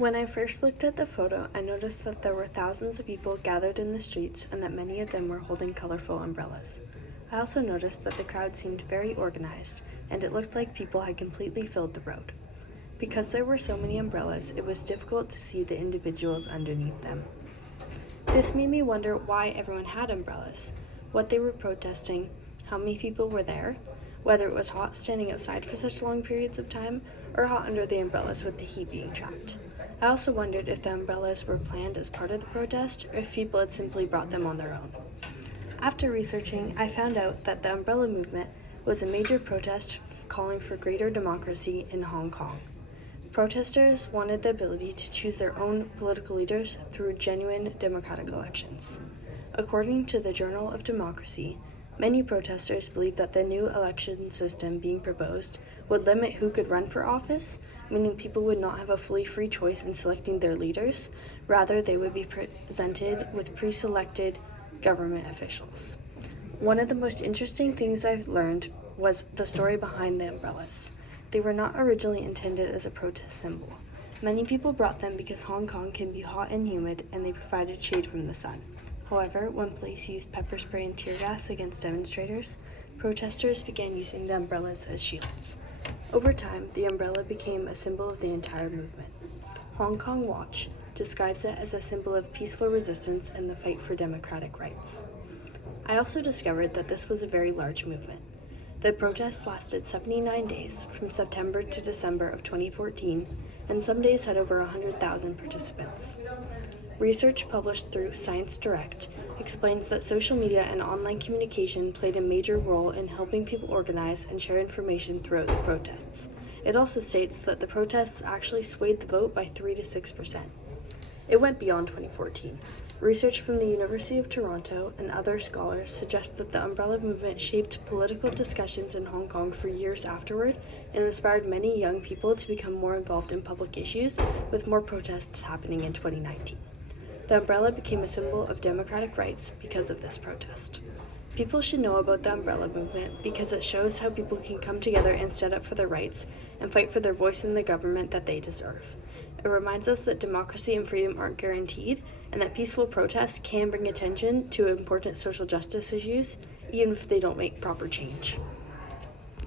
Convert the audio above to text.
When I first looked at the photo, I noticed that there were thousands of people gathered in the streets and that many of them were holding colorful umbrellas. I also noticed that the crowd seemed very organized, and it looked like people had completely filled the road. Because there were so many umbrellas, it was difficult to see the individuals underneath them. This made me wonder why everyone had umbrellas, what they were protesting, how many people were there, whether it was hot standing outside for such long periods of time, or hot under the umbrellas with the heat being trapped. I also wondered if the umbrellas were planned as part of the protest, or if people had simply brought them on their own. After researching, I found out that the umbrella movement was a major protest calling for greater democracy in Hong Kong. Protesters wanted the ability to choose their own political leaders through genuine democratic elections. According to the Journal of Democracy, many protesters believed that the new election system being proposed would limit who could run for office, meaning people would not have a fully free choice in selecting their leaders. Rather, they would be presented with pre-selected government officials. One of the most interesting things I've learned was the story behind the umbrellas. They were not originally intended as a protest symbol. Many people brought them because Hong Kong can be hot and humid, and they provided shade from the sun. However, when police used pepper spray and tear gas against demonstrators, protesters began using the umbrellas as shields. Over time, the umbrella became a symbol of the entire movement. Hong Kong Watch describes it as a symbol of peaceful resistance and the fight for democratic rights. I also discovered that this was a very large movement. The protests lasted 79 days, from September to December of 2014, and some days had over 100,000 participants. Research published through Science Direct explains that social media and online communication played a major role in helping people organize and share information throughout the protests. It also states that the protests actually swayed the vote by 3 to 6%. It went beyond 2014. Research from the University of Toronto and other scholars suggest that the umbrella movement shaped political discussions in Hong Kong for years afterward and inspired many young people to become more involved in public issues, with more protests happening in 2019. The umbrella became a symbol of democratic rights because of this protest. People should know about the umbrella movement because it shows how people can come together and stand up for their rights and fight for their voice in the government that they deserve. It reminds us that democracy and freedom aren't guaranteed, and that peaceful protests can bring attention to important social justice issues, even if they don't make proper change.